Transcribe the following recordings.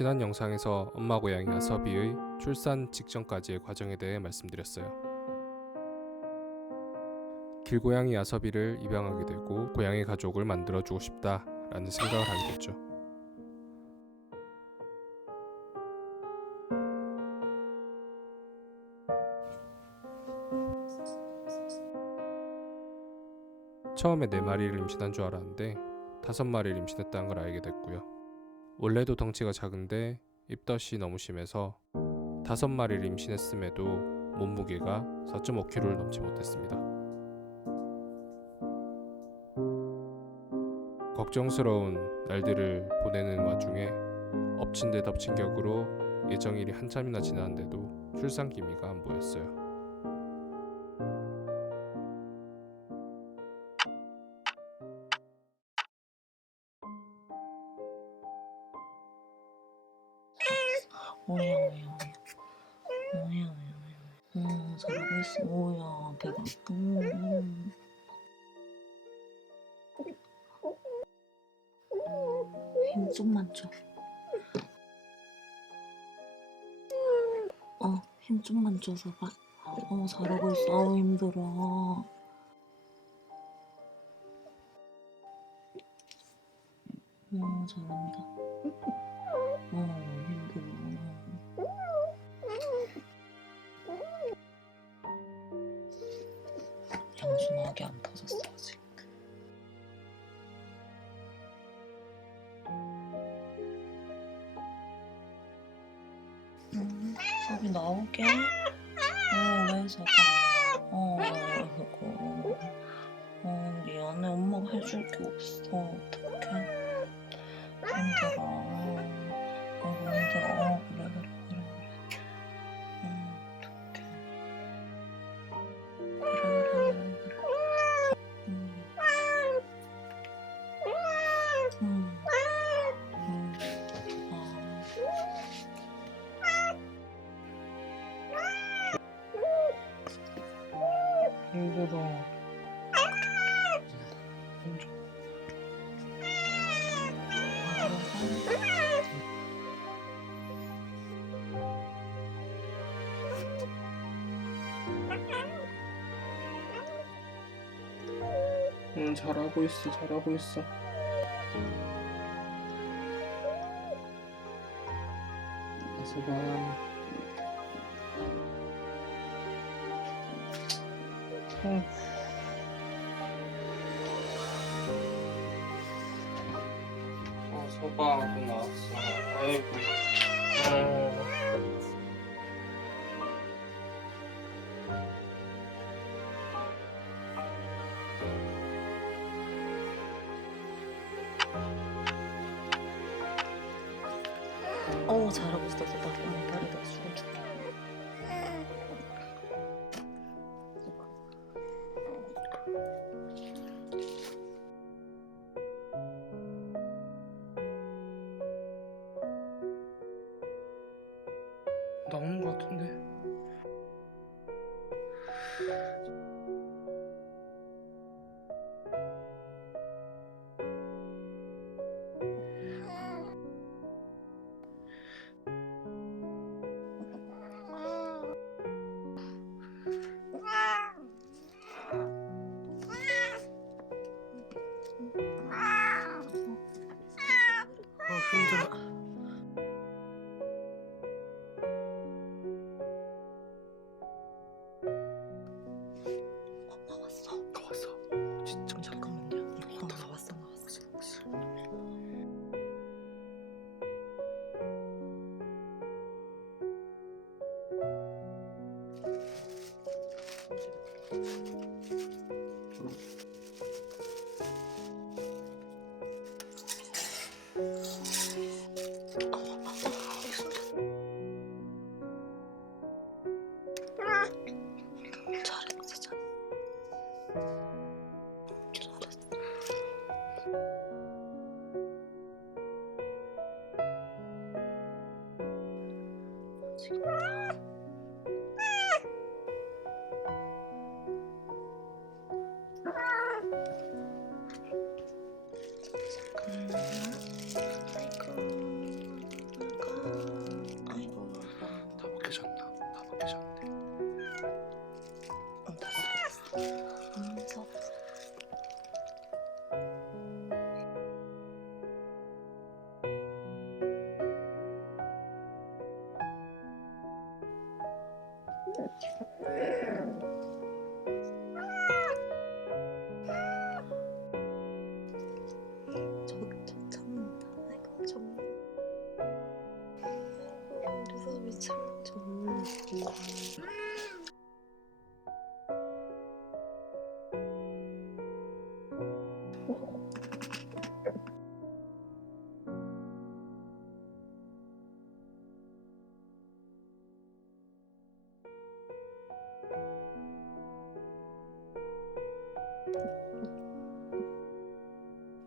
지난 영상에서 엄마 고양이 아서비의 출산 직전까지의 과정에 대해 말씀드렸어요. 길고양이 아서비를 입양하게 되고 고양이 가족을 만들어주고 싶다라는 생각을 하게 됐죠. 처음에 4마리를 임신한 줄 알았는데 5마리를 임신했다는 걸 알게 됐고요. 원래도 덩치가 작은데 입덧이 너무 심해서 5마리를 임신했음에도 몸무게가 4.5kg를 넘지 못했습니다. 걱정스러운 날들을 보내는 와중에 엎친 데 덮친 격으로 예정일이 한참이나 지났는데도 출산 기미가 안 보였어요. 오야 잘하고 있어. 오야 배가 힘 좀만 줘. 힘 좀만 줘서 봐. 잘하고 있어. 힘들어. 잘한다. 힘들어. 양순하게 안 터졌어 아직. 섭이 나오게. 왜 섭아? 아이고. 미안해. 엄마가 해줄 게 없어. 어떡해. 힘들어. 힘들어. 그래. 힘들어. 잘하고 있어. 어서 봐. 서봐, 또 나왔어. 아이고. 잘하고 있어. 나 다리다 숙여줄게. 나오는 것 같은데. 힘들어. 나왔어. 진짜 잠깐만요. 나왔어. 잘했어. 저 참는다. 아이고 정말. 우리 사람이 참 정말.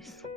있어.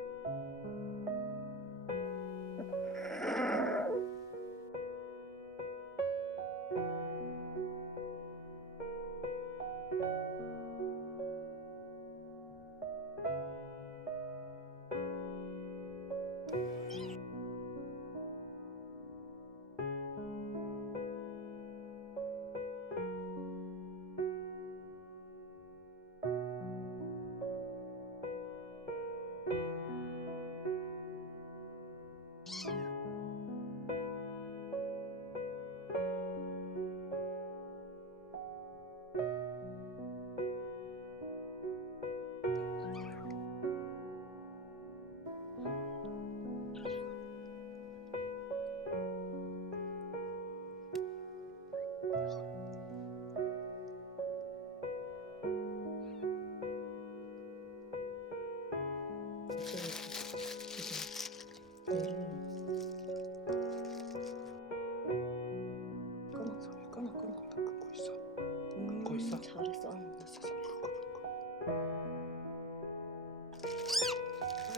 끊어 소리 끊어. 끊고 있어. 끊고 있어. 잘했어. 됐어.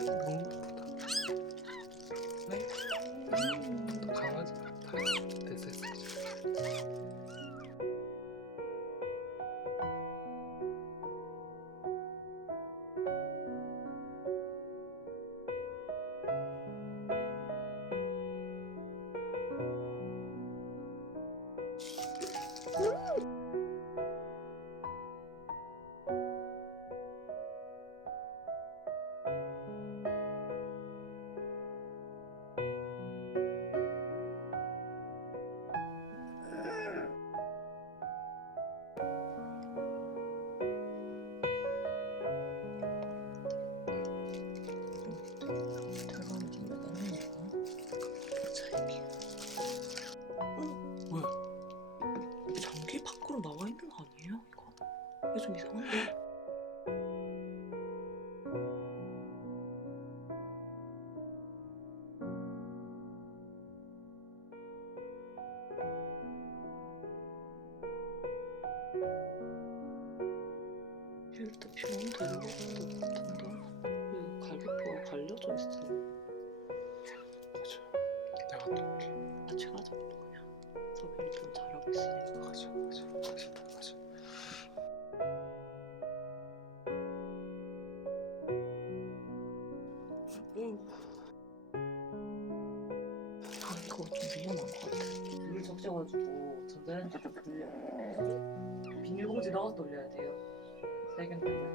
너무 예쁘다. 네? 강아지 같아. 됐어. 들어가면 좀 매달리네. 뭐야? 장기 밖으로 나와 있는 거 아니에요? 이거? 이거 좀 이상한데? 일단 병원 데려가야 될 것 같은데. 왜 갈비뼈가 갈려져 있어? 가자. 내가 갔다 올게. 같이 가자. 그냥. 서빈이 좀 잘하고 있으니까. 가자. 아 이거 좀 위험한 것 같아. 물 적셔가지고 전자레인지 좀 돌려. 비닐봉지 넣어서 돌려야 돼요. 세균 때문에.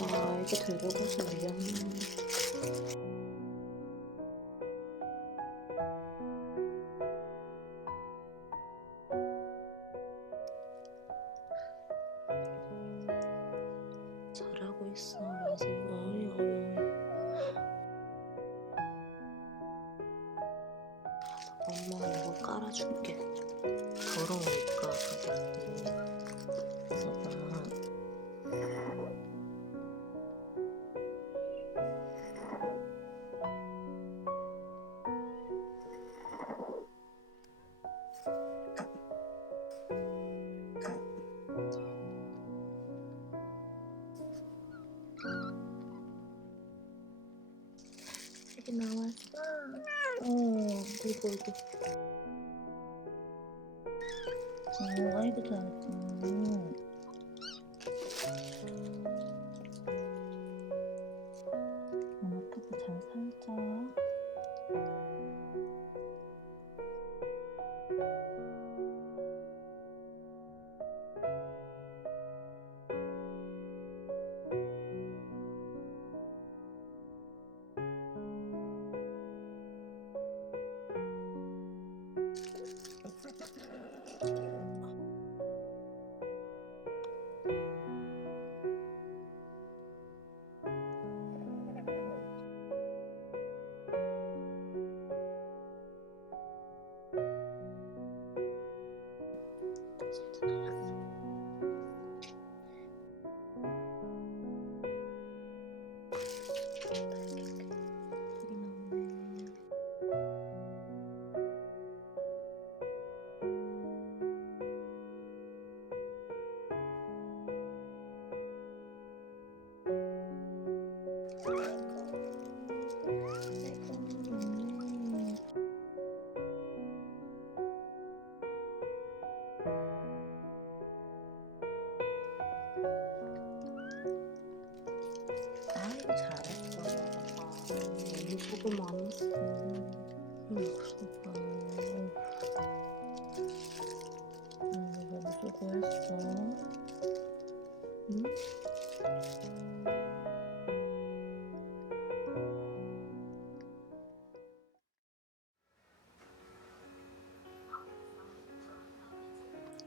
와 이게 데려가서 미안해. 있어. 알아서. 어이, 어이, 어이. 엄마가 이거 깔아줄게. 더러우니까 가격이. 써봐. 여기 나왔어. 이거. 아이고 잘했어. 아빠가 잘 살자. 아이고 잘했어. 너무 수고 많았어. 수고. 너무 수고했어. 응?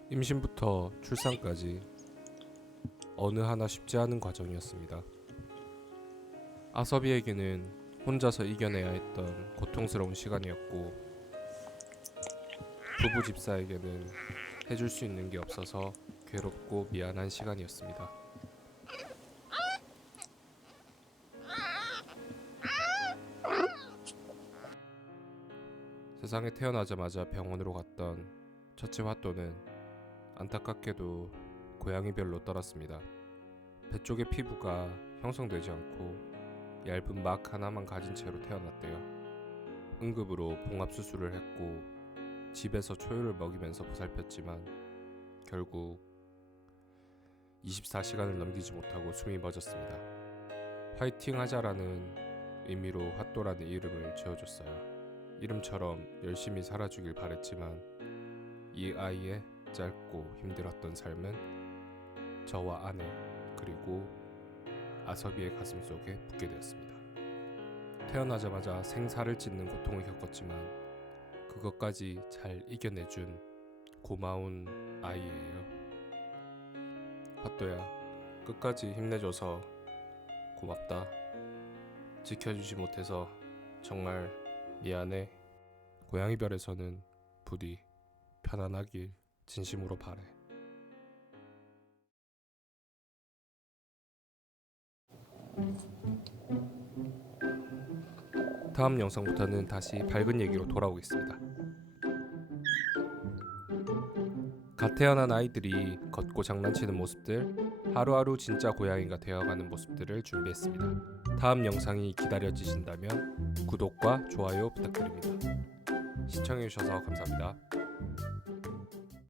임신부터 출산까지 어느 하나 쉽지 않은 과정이었습니다. 아섭이에게는 혼자서 이겨내야 했던 고통스러운 시간이었고, 부부 집사에게는 해줄 수 있는 게 없어서 괴롭고 미안한 시간이었습니다. 세상에 태어나자마자 병원으로 갔던 첫째 화또는 안타깝게도 고양이별로 떨었습니다. 배 쪽의 피부가 형성되지 않고 얇은 막 하나만 가진 채로 태어났대요. 응급으로 봉합 수술을 했고 집에서 초유를 먹이면서 보살폈지만 결국 24시간을 넘기지 못하고 숨이 멎었습니다. 화이팅 하자라는 의미로 화또라는 이름을 지어줬어요. 이름처럼 열심히 살아주길 바랬지만 이 아이의 짧고 힘들었던 삶은 저와 아내 그리고 아섭이의 가슴 속에 붙게 되었습니다. 태어나자마자 생사를 찢는 고통을 겪었지만 그것까지 잘 이겨내준 고마운 아이예요. 화또야, 끝까지 힘내줘서 고맙다. 지켜주지 못해서 정말 미안해. 고양이별에서는 부디 편안하길 진심으로 바래. 다음 영상부터는 다시 밝은 얘기로 돌아오겠습니다. 갓 태어난 아이들이 걷고 장난치는 모습들, 하루하루 진짜 고양이가 되어가는 모습들을 준비했습니다. 다음 영상이 기다려지신다면 구독과 좋아요 부탁드립니다. 시청해주셔서 감사합니다.